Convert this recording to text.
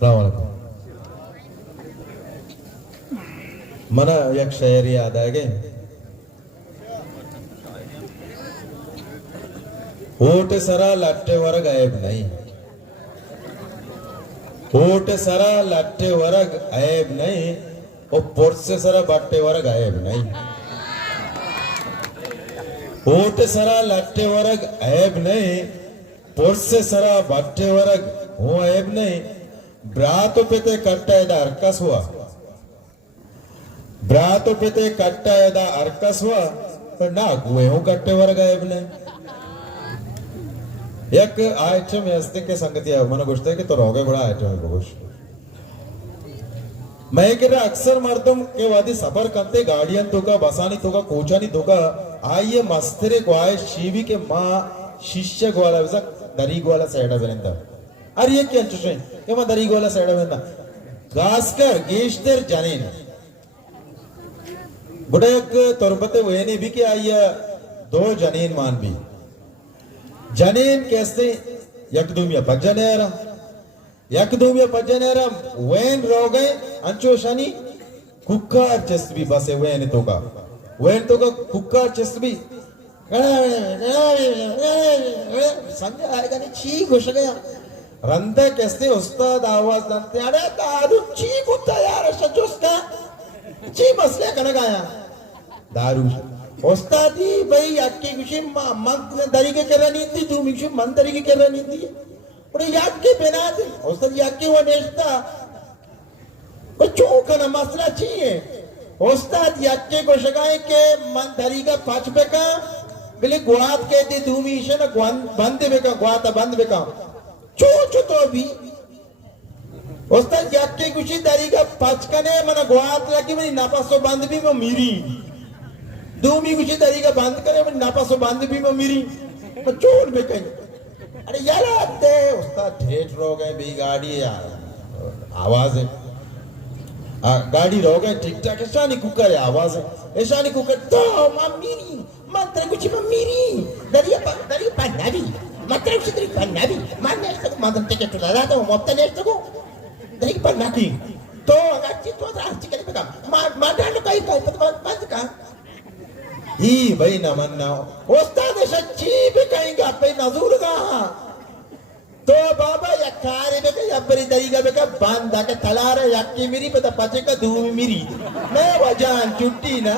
मन एक शायरी याद आ गई। होठ सरा लट्टे वर गायब नहीं, होठ सरा लट्टे वर गायब नहीं, और पुरसे सरा बट्टे वर गायब नहीं। होठ सरा लट्टे वर गायब नहीं, पुरसे सरा बट्टे वर हूँ ऐब नहीं। ब्रातो पिते कट्टा अर्कस हुआ, ब्रातो पिते कट्टा अर्कस हुआ, पर ना गुए हूँ कट्टे वर गायब नहीं। एक आइटम ऐसे के संगति है मन गुस्ते के तो रोगे बड़ा आइटम है बहुत। मैं कह रहा अक्सर मर्दों के वादी सफर करते गाड़ियां तो का बसानी तो का कोचानी तो का आइए मस्तरे को आए शिवी के माँ शिष्य ग्वाला वैसा दरी ग्वाला साइड बनेंदा। अरे ये क्या चुसे ये माँ दरी ग्वाला साइड बनेंदा गास्कर गेस्टर जानेन बुढ़े एक तोरबते वो ने भी क्या आइए दो जानेन मान भी जनेन कैसे यकदूमिया पज्जनेरा यकदूमिया पज्जनेरा वेन रोगे अंचो शनि कुक्कार चस्बी बसे वेन तो का कुक्कार चस्बी समझ आएगा नहीं ची घुस गया रंदा कैसे उस्ताद आवाज लगते अरे दारू ची कुत्ता यार सचोस्ता ची मसले कन गाया दारू उस्तादी भाई याक्के कुछ मंग दरीके कर नहीं थी तू मिक्स मन दरीके कर नहीं थी और याक्के बिना दे उस्ताद याक्के वो नेस्ता वो चौक ना मसला चाहिए उस्ताद याक्के को शगाए के मन दरीका पाँच पे का बिल्ली गुआत कहते तू मिक्स ना बंद बेका गुआता बंद बेका चोच तो भी उस्ताद याक्के कुछ दरीका पाँच का ने मना गुआत लगी मनी नापासो बंद भी वो मीरी दूमी कुछ तरीका बंद करे मैं नापासो बंद भी मैं मेरी मैं चोर में कहीं अरे यार आते उस्ताद ठेठ रो गए भी गाड़ी आवाज है गाड़ी रो गए ठीक ठाक ऐसा नहीं कुकर है आवाज है ऐसा नहीं कुकर तो मम्मीरी मंत्र कुछ मम्मीरी दरिया पन्ना भी मंत्र कुछ दरिया पन्ना भी मारने ऐसा को मंत्र टिकट चुला रहा था वो मोत्ता ने ऐसा को दरिया पन्ना की तो अगर चित वो रास्ते के लिए पका मार डालो कहीं तो बंद का ही भाई न मन्ना उस्ताद सच्ची भी कहेंगे पे नजूर का तो बाबा यक्कारे पे या बरी दरीगा पे का बांधा के तलारे यक्की मेरी पता पचे का धूम मेरी मैं वजान छुट्टी ना